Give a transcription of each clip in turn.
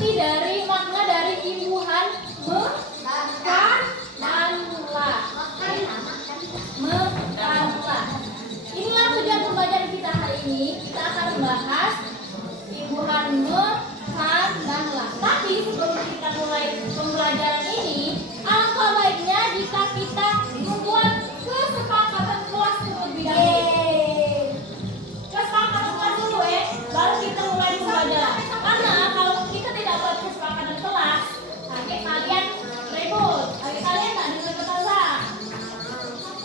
arti dari makna dari imbuhan mekanlah. Mekanlah. Inilah tujuan pembelajaran kita hari ini. Kita akan membahas imbuhan mekanlah. Tapi sebelum kita mulai pembelajaran ini, alangkah baiknya jika kita membuat kesepakatan kelas terlebih dahulu. Kesepakatan kelas dulu baru kita mulai pembelajaran. Karena kalau kita tidak buat kesepakatan kelas, nanti kalian ribut, kalian tak dengar kata.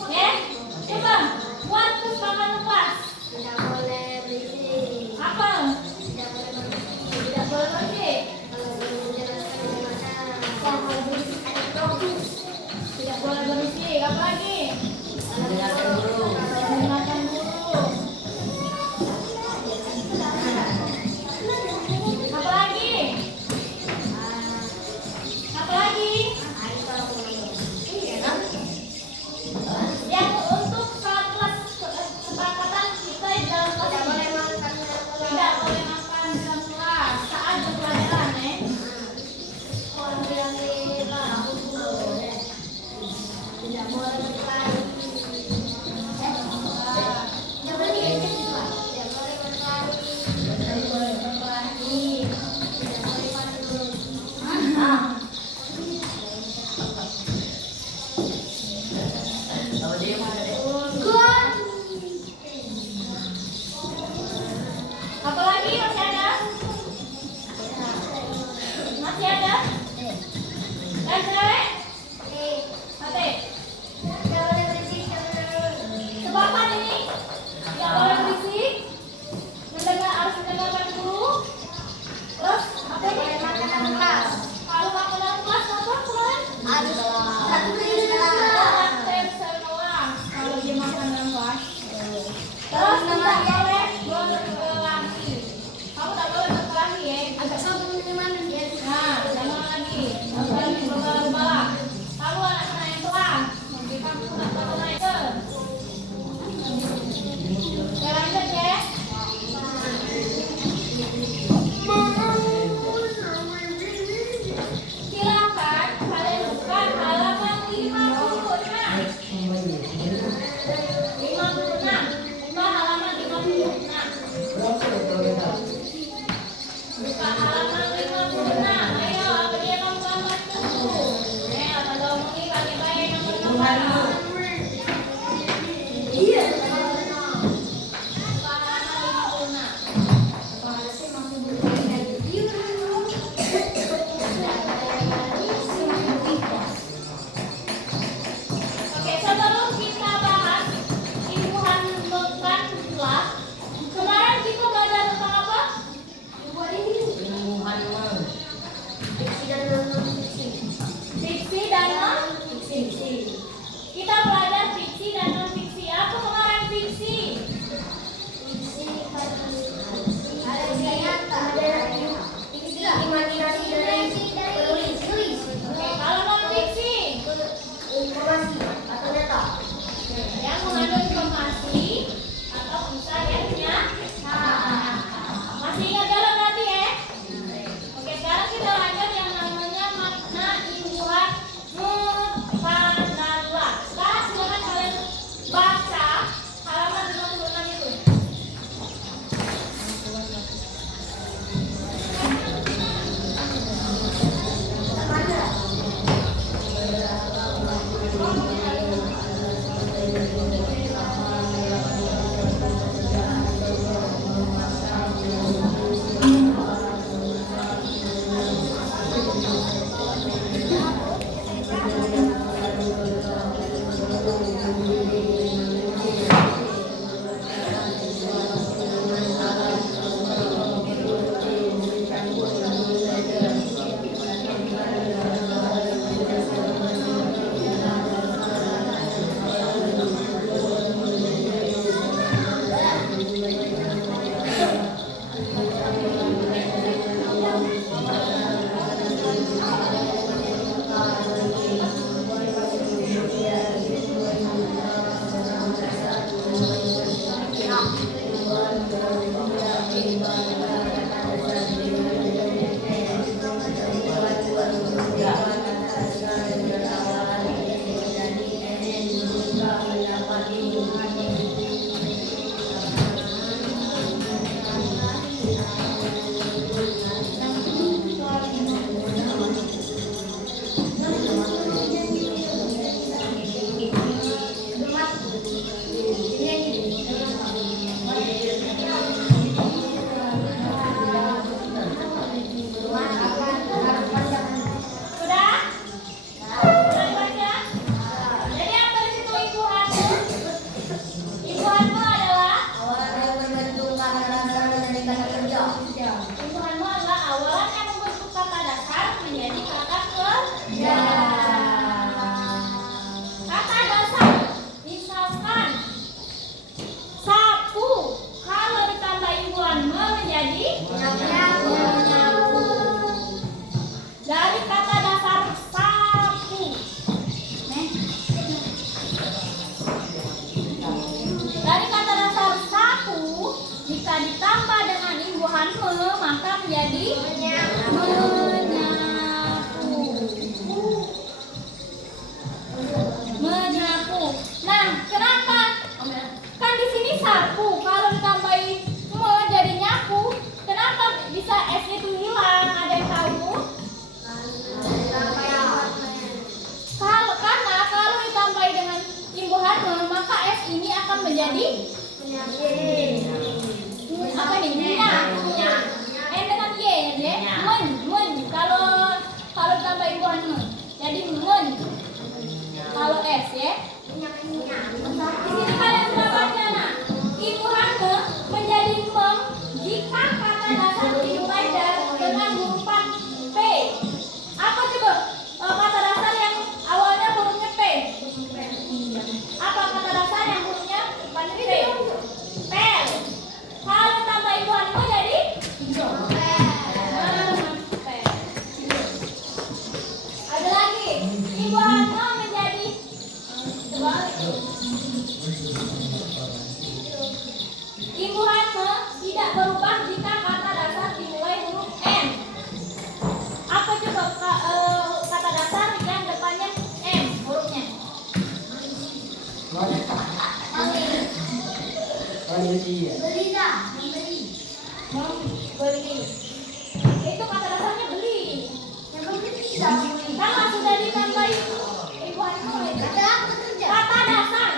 Oke? Coba buat kesepakatan kelas. Tidak boleh berisik. Apa? Tidak boleh berisik. Tidak boleh berisik. Kalau belum menjelaskan bagaimana. Kalau berisik ada problem. Tidak boleh berisik. Apa lagi? Dengarkan dulu. Dengarkan dulu. Apa lagi? Apa lagi? Iya kan? Yang untuk saat kelas kesepakatan kita di dalam kelas Tidak ini. boleh makan. Tidak boleh makan di dalam kelas saat berpelajaran Orang bilang tidak boleh berkelahi. Tidak boleh berkelahi. Tidak boleh berkelahi. tidak boleh berkelahi. Tidak boleh patung. Apa lagi masih ada? Masih ada? Dan cewek? Sate. Tidak boleh berisik. Sebab apa ini? Tidak boleh berisik. Harus mendengarkan dulu. Terus apa Tidak ini? boleh makan dalam kelas. Kalau makan dalam kelas apa kemarin? Harus satu dari kelas. Absen sekelas. Kalau dia makan dalam kelas. Terus tidak boleh berkelahi. Kamu tak boleh berkelahi ya. Agak sabun gimana ya? Nah, jangan lagi. Jangan lagi berbalak. Kamu anak-anak yang kelas. Nanti kamu tak tahu naik ke. Oke, lanjut ya. Silakan kalian buka halaman 56. 56. Buka halaman 56. Buka halaman 56. Ayo, apa dia kamu gambar dulu? Apa dong ini pakai nomor-nomor. Iya. Buka halaman 56. Oke, sebelum kita bahas imbuhan mekanlah, kemarin kita belajar tentang apa? Buat ini. Fiksi dan non-fiksi. Fiksi dan non. Fiksi. Kita Kalau S ya. Di sini kalian sudah baca nah. Imbuhan me menjadi mem jika kata dasar dimulai dengan hurufan P. Apa coba kata dasar yang awalnya hurufnya P? Apa kata dasar yang hurufnya depan P? Pel. Kalau tambah imbuhan me jadi pel. Ada lagi. Imbuhan me menjadi imbuhan me tidak berubah jika kata dasar dimulai huruf M. Apa coba kata dasar yang depannya M hurufnya? Beli. Itu kata dasarnya beli. Kalau sudah ditambahin imbuhan me kata dasar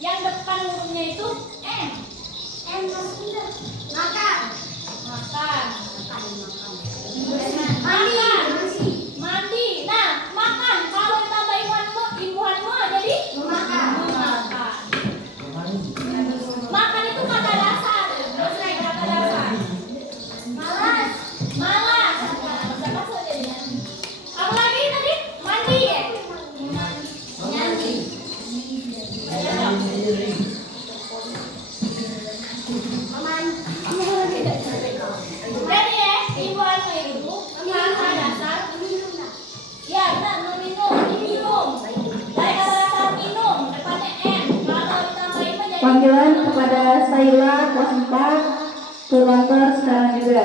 yang depan hurufnya itu M. Makan. Mandi. Nah, makan. Kalau ditambah imbuhan me jadi memakan. Makan itu kata dasar. Kata dasar. Malas. Apa lagi tadi? Mandi ya? Jadi ya, imbuhan me itu kata dasar. Ya, benar, minum. Dari kata dasar minum, depannya M. Kalau ditambahin me jadi Panggilan kepada Saila kelas 4 ke kantor sekarang juga.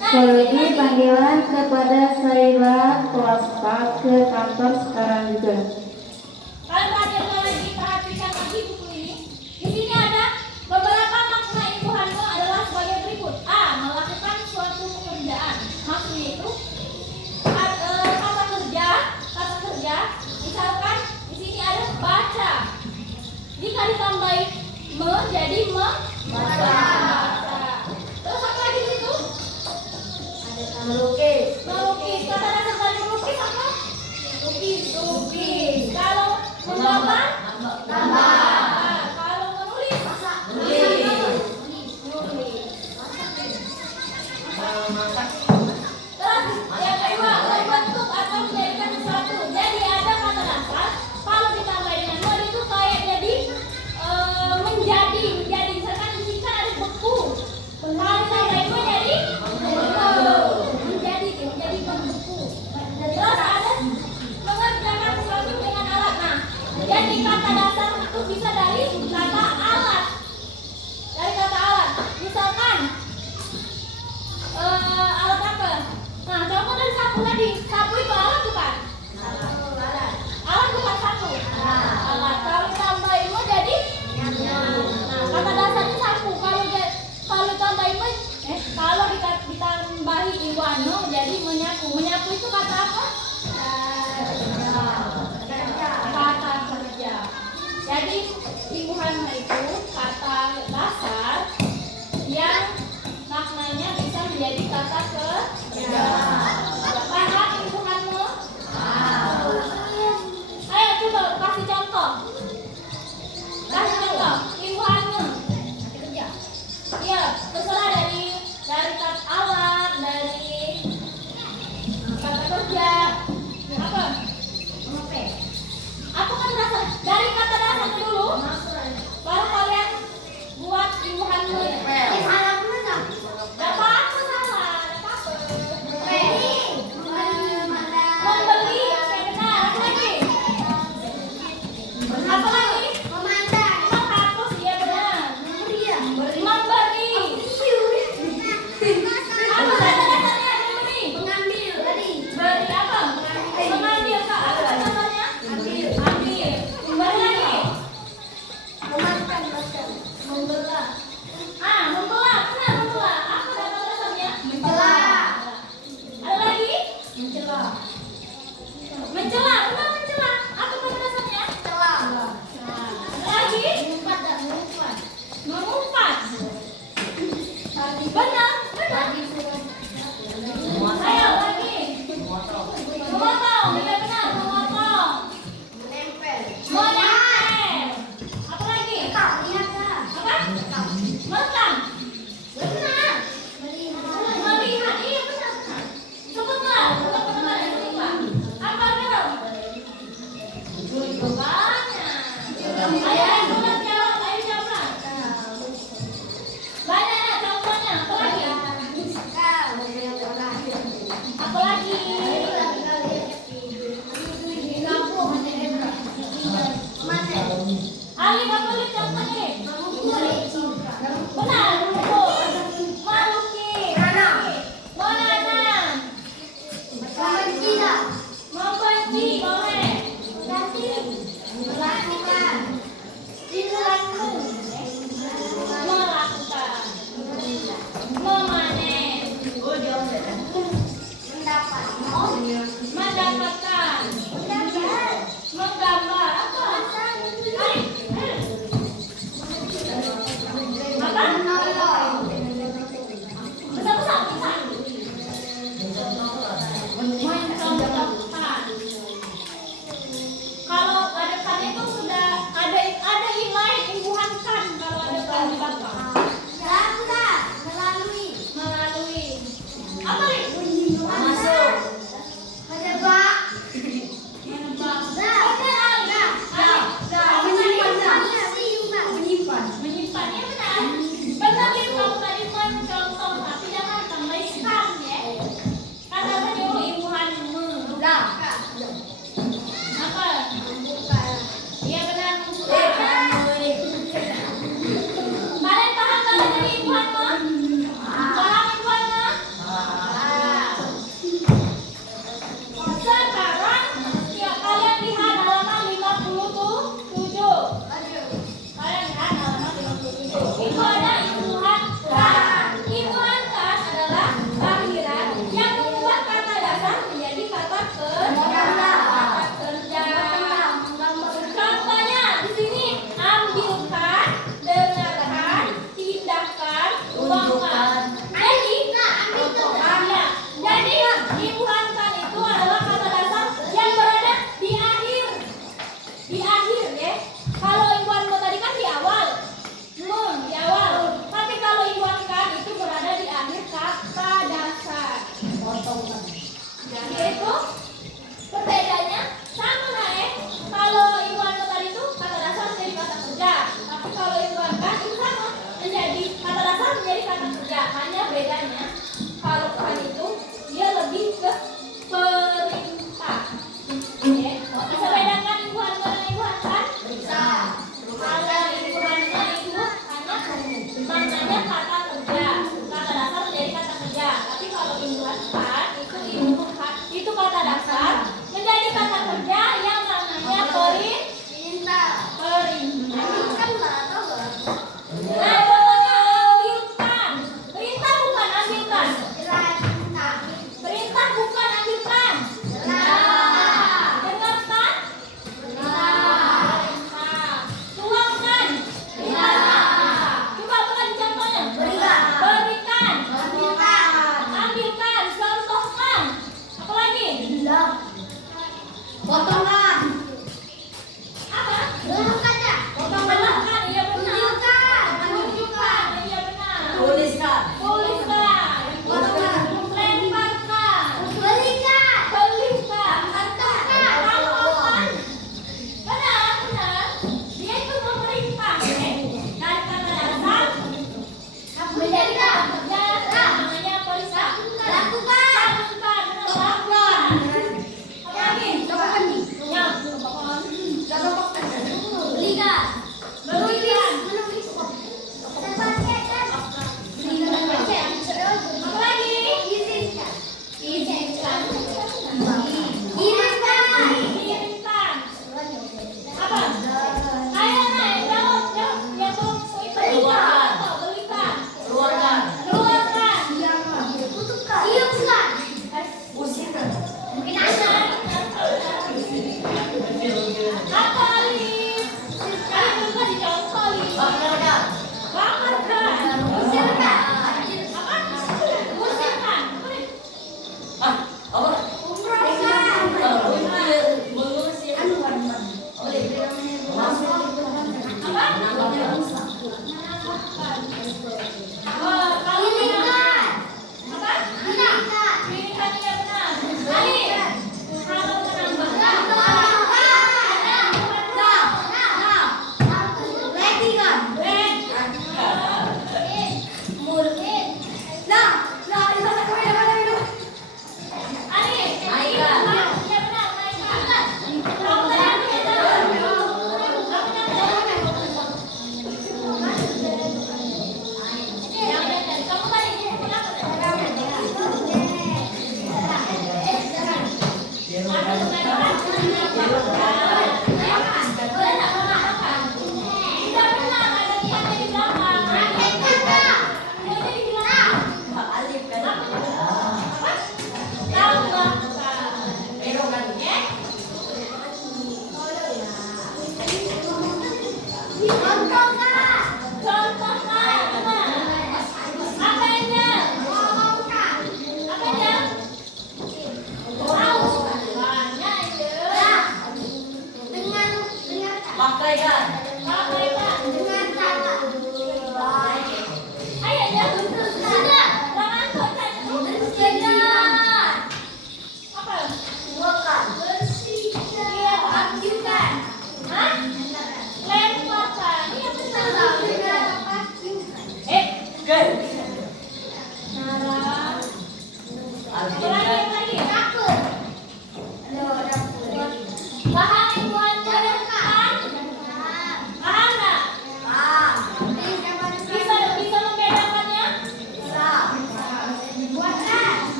Sekali lagi panggilan kepada Saila kelas 4 ke kantor sekarang juga. Kalian perhatikan lagi buku ini. Di sini ada beberapa makna imbuhan me adalah sebagai berikut. A. Melakukan suatu pekerjaan. Maksudnya itu kata kerja. Misalkan di sini ada baca. Jika ditambahin me jadi membaca. Terus apa lagi di situ? Melukis. Kata dasar dari melukis apa? Lukis. Kalau menggambar? Gambar. Kalau menulis? Nulis. Terus yang kedua, membentuk atau menjadikan sesuatu. Jadi ada kata dasar. Kalau ditambah dengan me itu kayak jadi menjadi. Misalkan di sini kan ada beku. Kalau ditambah me jadi menjadikan beku. Terus ada mengerjakan sesuatu dengan alat. Nah, jadi kata dasar itu bisa dari kata alat. Misalkan alat apa? Nah, contoh dari sapu tadi. Sapu itu alat bukan? Alat bukan sapu. Alat. Kalau ditambahin me jadi nah, kata dasarnya sapu. Kalau ditambahin me kalau ditambahi imbuhan me jadi menyapu. Menyapu itu kata apa? Kata kerja. Jadi imbuhan me itu kata dasar yang maknanya bisa menjadi kata kerja. Paham imbuhan me? Ayo coba kasih contoh. Imbuhan me. Iya, terserah dari kata alat, dari kata kerja. Apa? Apa kata dasar? Dari kata dasar dulu. Baru kalian buat imbuhan me. Apa salah? Membeli. Oke, benar. Apa lagi? Menghapus. Iya benar. Memberi. Apa kata dasarnya memberi? Beri apa? Mengambil. Kak, apa kata dasarnya? Ambil. Beri lagi. Membelah. Membelah. Benar, membelah. Apa kata dasarnya? Ada lagi? Mencela. Benar, mencela. Apa kata dasarnya? Ada lagi? Mengumpat. Benar. Ayo lagi. Mendapat. Mendapatkan. Menggambar apa? Besar-besar. Mencontohkan. Kalau ada kan itu sudah ada yang lain imbuhan kan kalau ada kan di belakang. Melalui apa nih? Masuk.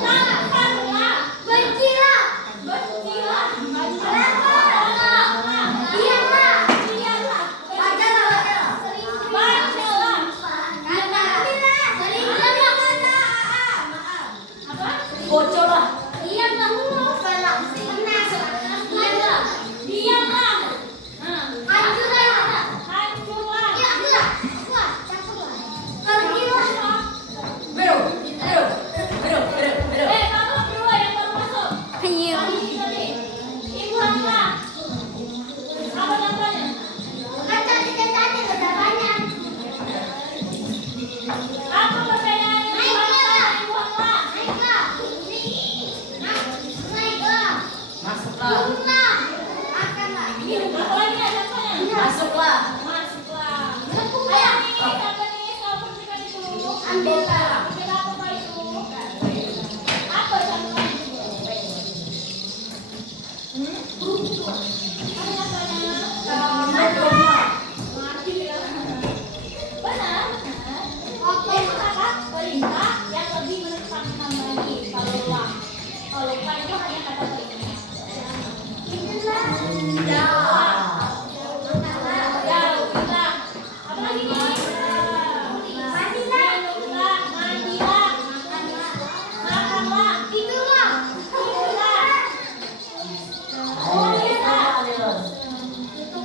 Katakanlah. Bencilah. Bencilah. Diamlah. Diamlah. Bacalah. Bacalah. Apa? Bocorlah. Diamlah. Diamlah. Hancurlah. Hancurlah. Kamu berdua yang baru masuk. Kali ini tadi. Imbuhanlah. Apa namanya? Apa perbedaan imbuhanlah? Imbuhanlah. Masuklah. Apa lagi ada apanya? Masuklah. Masuklah. Ayo nih, siapa nih? Kamu bersihkan itu. Ambillah. Ambil apa itu? Apa campuran itu? Apa namanya? Mati ya. Benar, benar. Itu kata perintah yang lebih menetapkan lagi. Kalau lupa itu hanya kata perintah. Jauh kita. Apa lagi nih? Minumlah, mandilah, makanlah, tidurlah. Oh iya.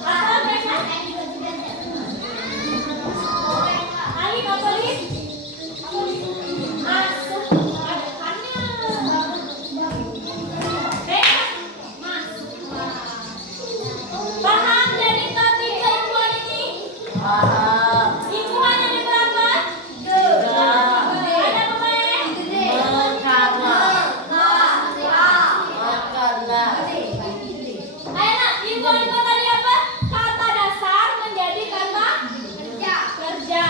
Apa mereka? Ali apa nih? Masuk adakannya. Masuklah. Paham dari ketiga imbuhan ini? Paham. Imbuhan ada berapa? Tiga. Ada apa ya? Makanlah. Makanlah. Ayo nak, imbuhan itu tadi apa? Kata dasar menjadi kata kerja.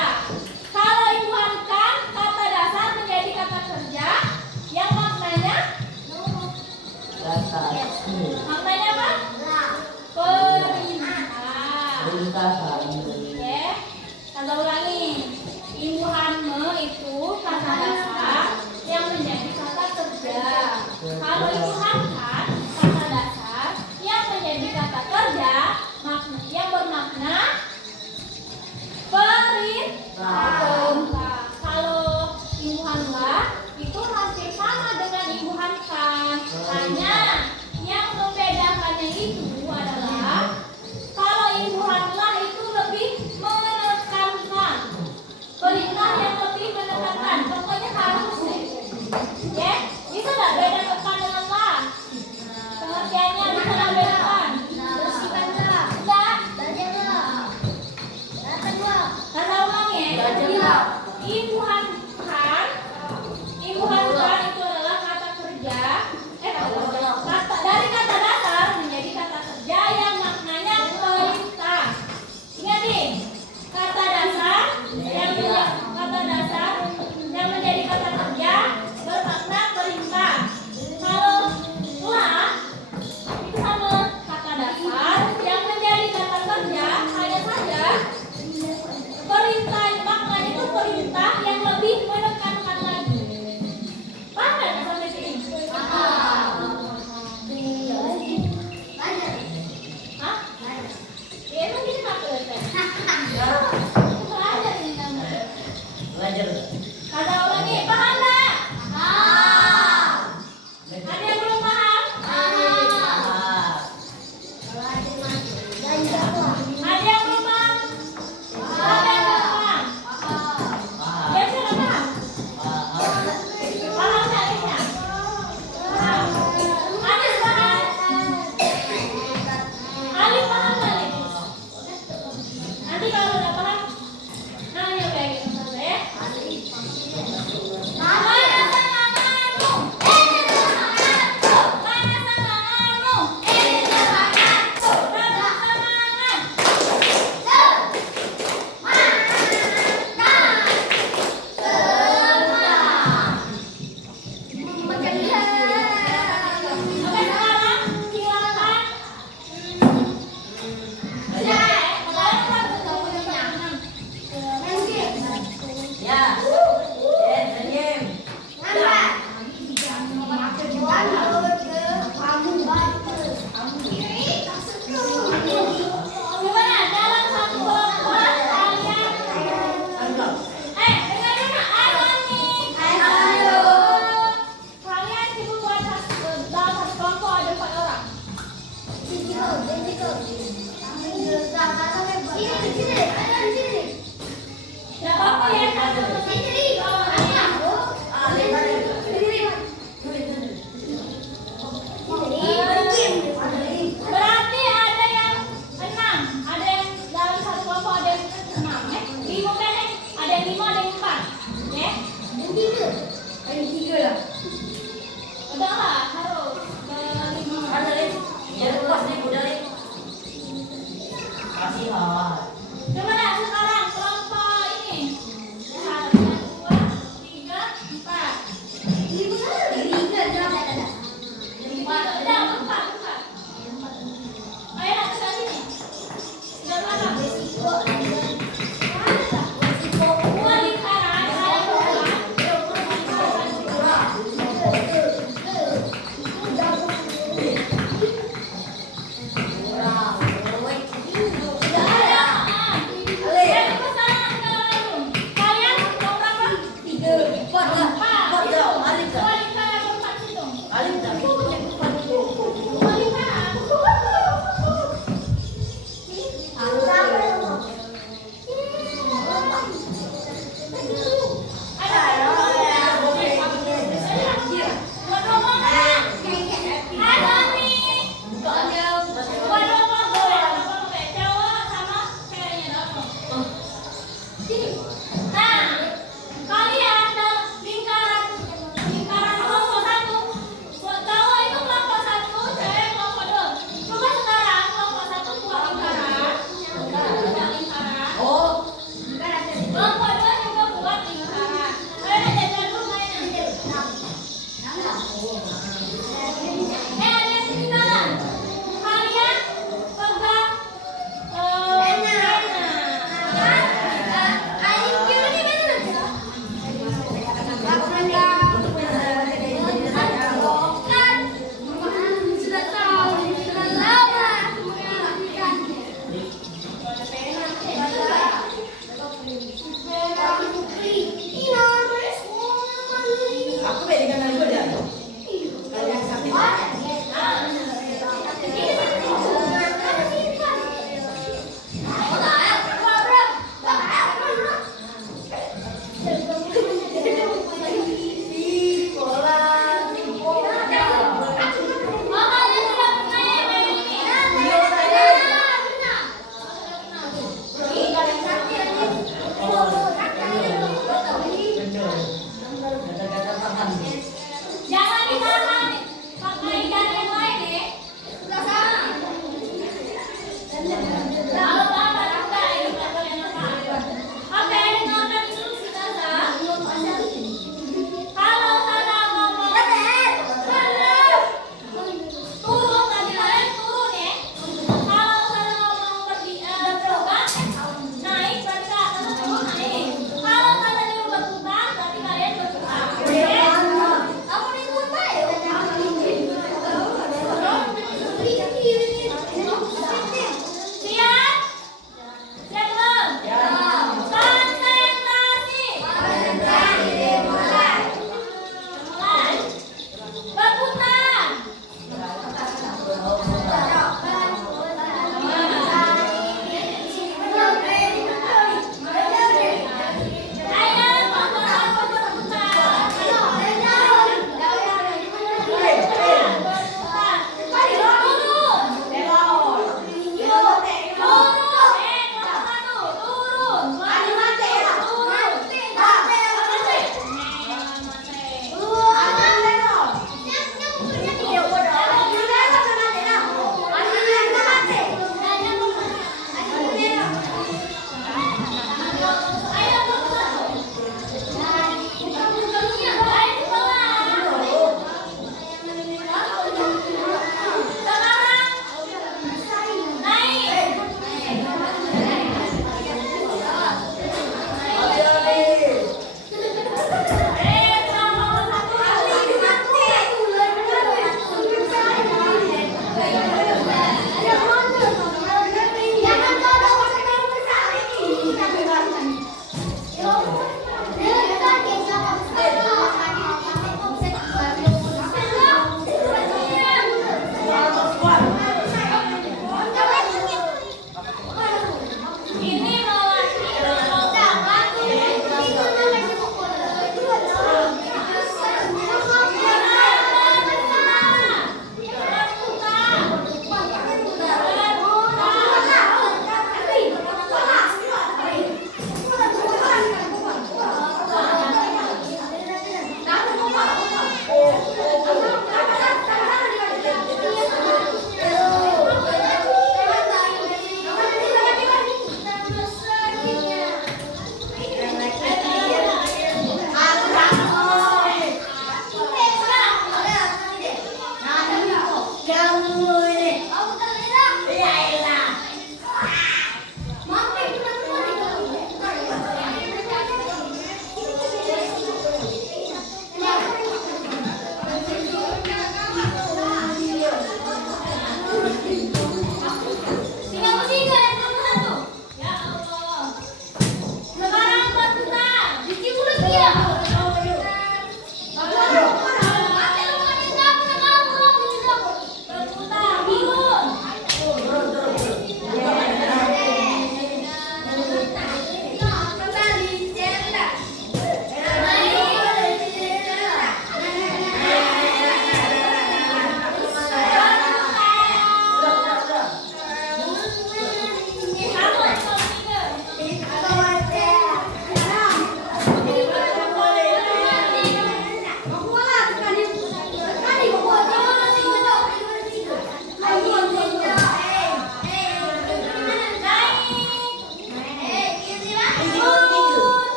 Kalau imbuhan kan, kata dasar menjadi kata kerja yang maknanya Dasar. maknanya apa? Perintah. Perintah. Oke, kita ulangi. Imbuhan me itu kata dasar yang menjadi kata kerja. Kalau imbuhan kan kata dasar yang menjadi kata kerja yang bermakna perintah. Kalau imbuhan lah itu hampir sama dengan imbuhan kan. Hanya yang membedakannya itu adalah kalau imbuhan lah itu lebih menekankan. Perintah yang lebih menekankan. Pokoknya harus deh. Ya, bisa nggak bedakan dengan lah? Pengertiannya bisa nggak bedakan? Enggak. Kata ulang ya. Belajarlah. Imbuhan kan itu adalah kata kerja. Dari kata dasar menjadi kata Udah lah, harus berlima. Ada nih. Ya lupa nih udah nih. Kasih lah. Coba dah sekarang kelompok ini. 1, 2, 3, 4. Udah, 4. Ayo nak ke sini. Sudah belakang. Dua lingkaran, saya buat.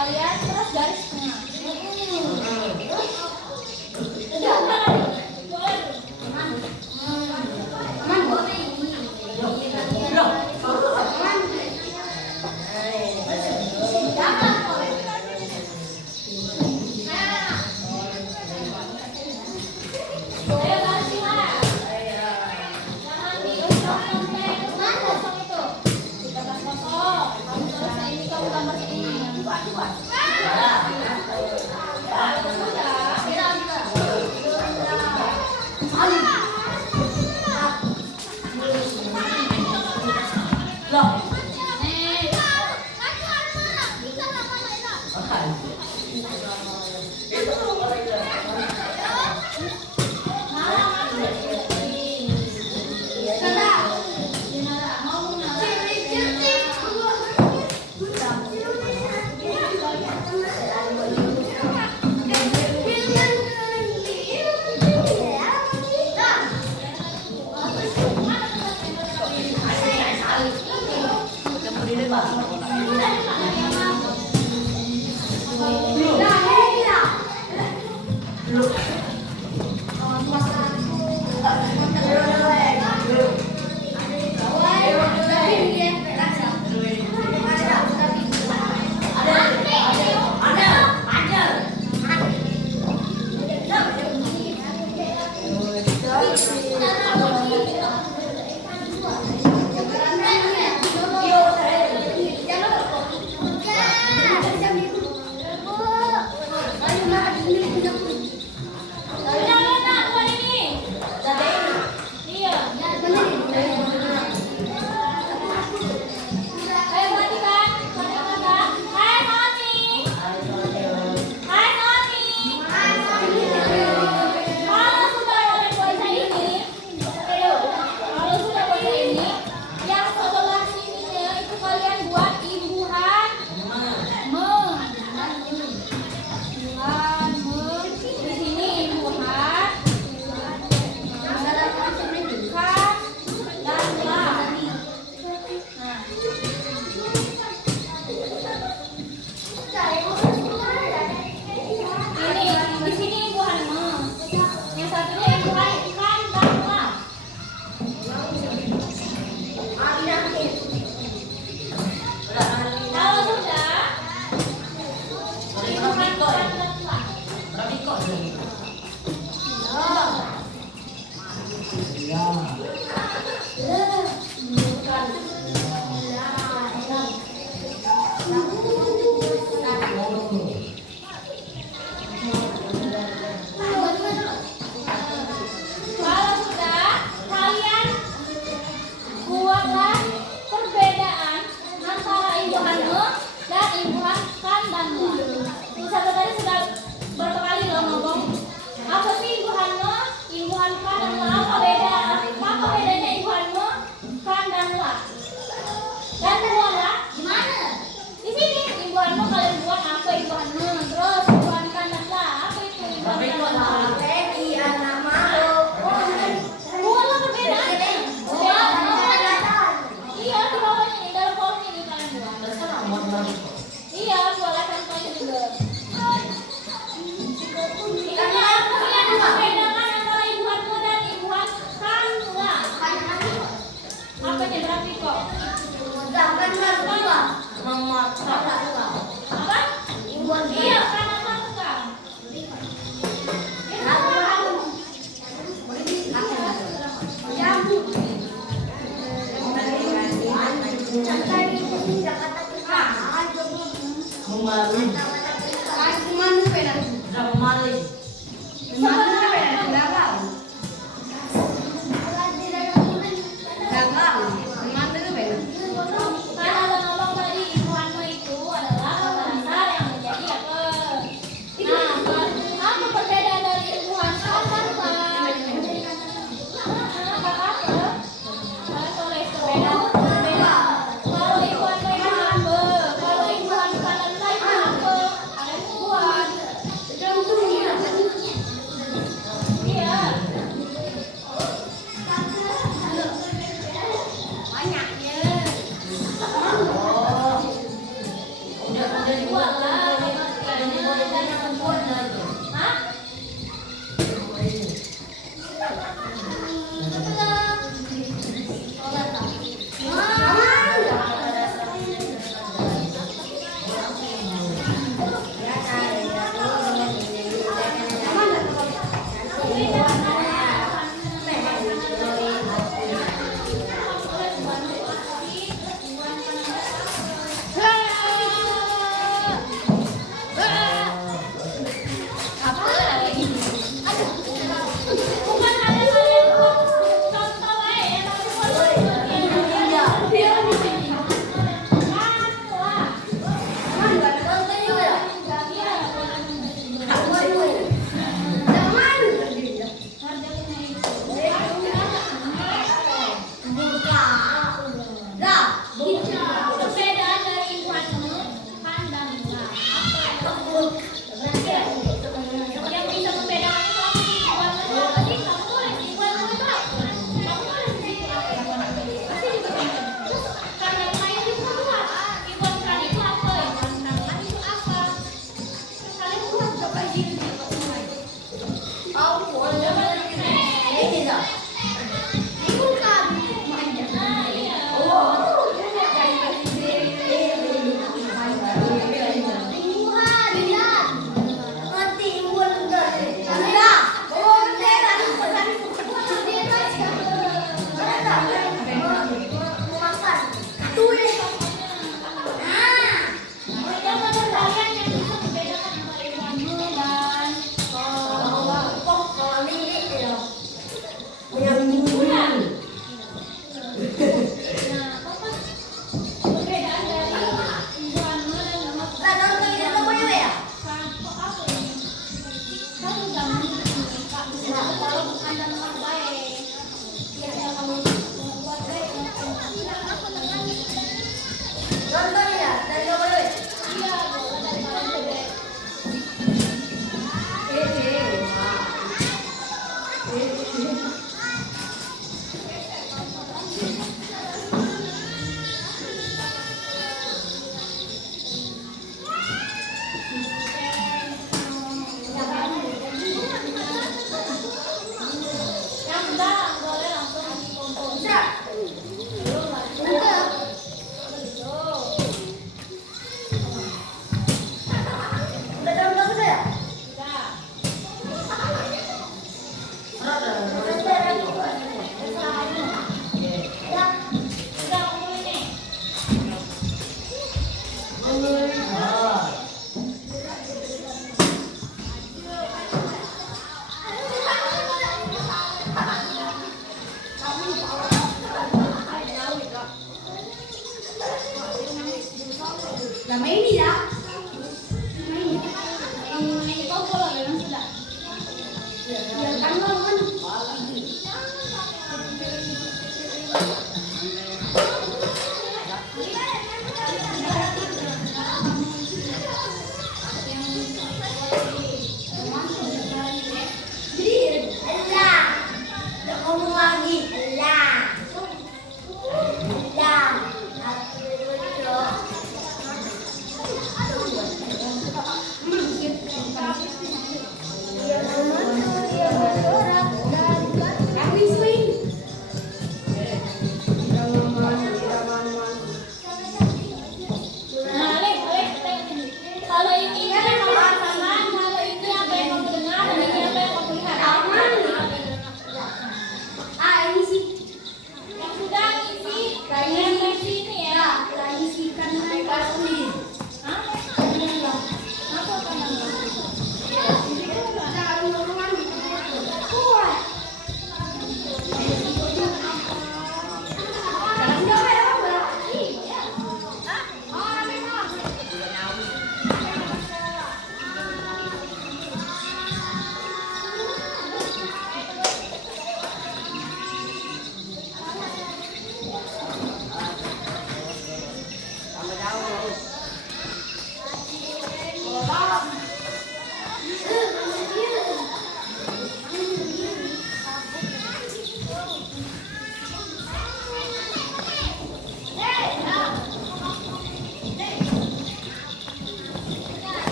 kalian terus garis tengah.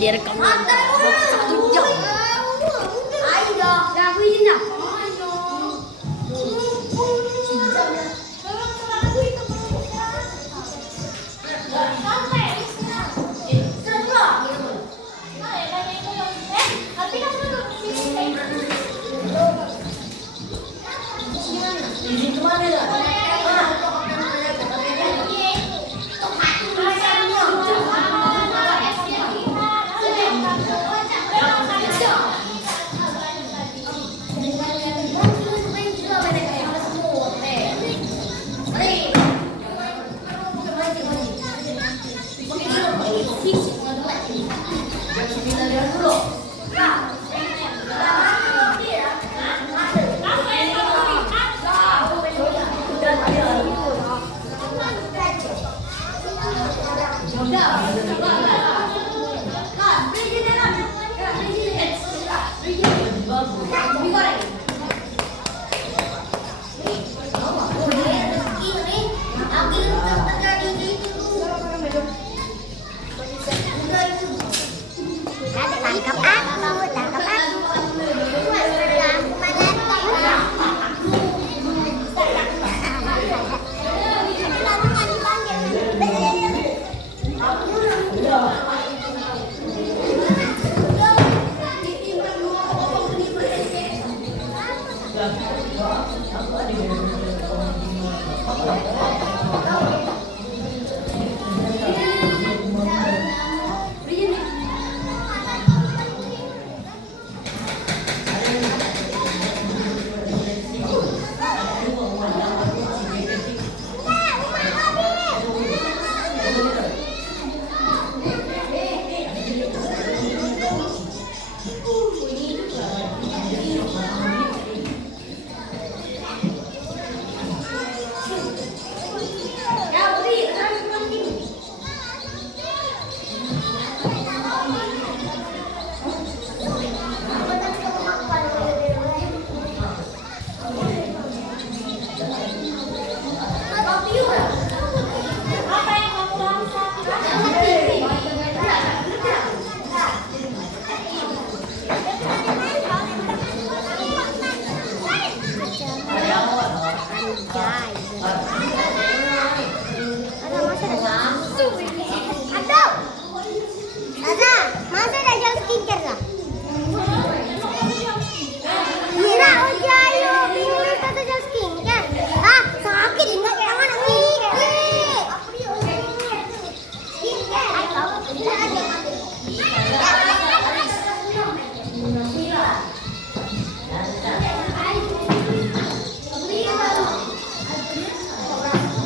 direkam satu jam. Ayo dong, aku izin dong. Izin kemana ya? Tangkap aku, tangkap aku.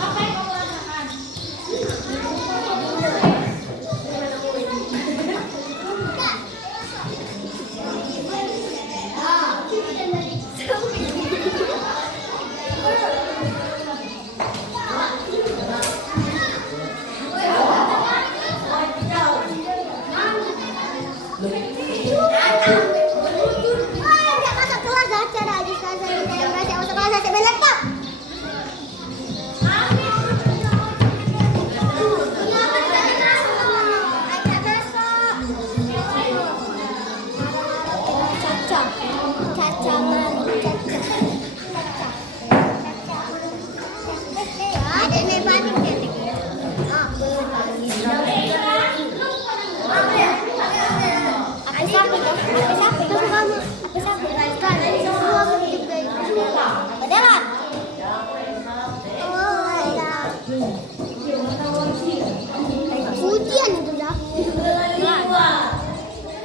Apa yang kamu rasakan? Ujian itu dah.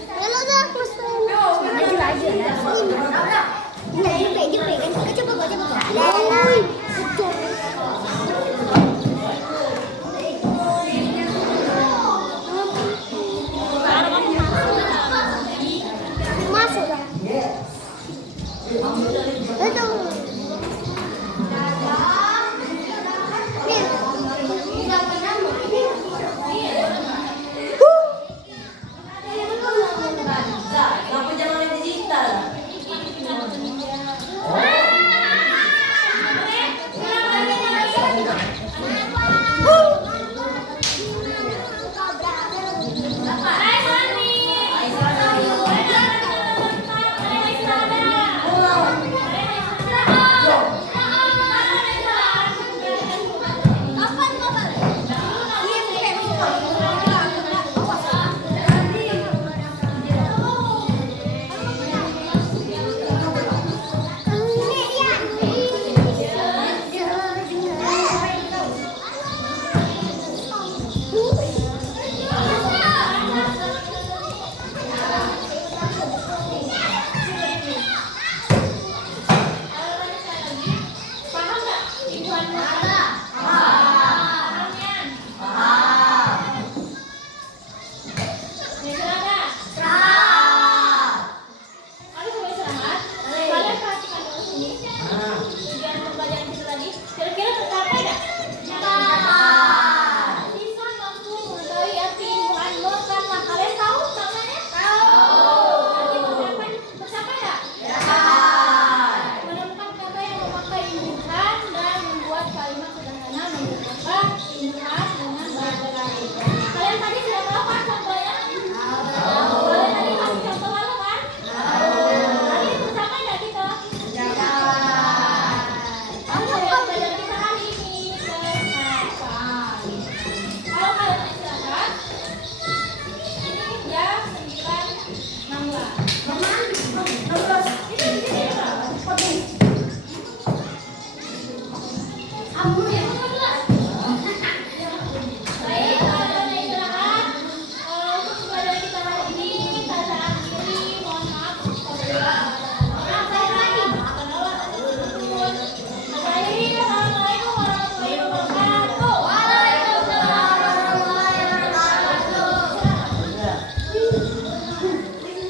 Kalau dah terus laju. Nah, jepit kan. Coba. Betul. Masuk dah. Betul. Kenapa jangan yang digital? Paham nggak? Ibuan mata. Istirahat. Kalian boleh istirahat. Kalian perhatikan dulu sini. Tujuan pembelajaran kita tadi kira-kira tercapai nggak? Bisa mampu mengetahui arti imbuhan bukanlah. Kalian tahu maknanya? Arti tercapai nggak? Menemukan kata yang memakai imbuhan dan membuat kalimat sederhana menggunakan imbuhan dengan bahasa lain. Kalian tadi sudah tahu kan contohnya? Kalian tadi kasih contoh lalu kan? Tadi tercapai nggak kita? Apa yang belajar kita hari ini? Tercapai. Kalau kalian istirahat, ini jam 9.16. Itu di sini berapa? Baik, kalian istirahat. Untuk pembelajaran kita hari ini, saya akhiri. Mohon maaf apabila ada saya lagi. Akhiri, Assalamualaikum warahmatullahi wabarakatuh.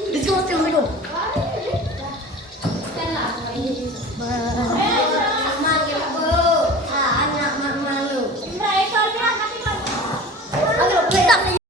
Let's go. Stand up.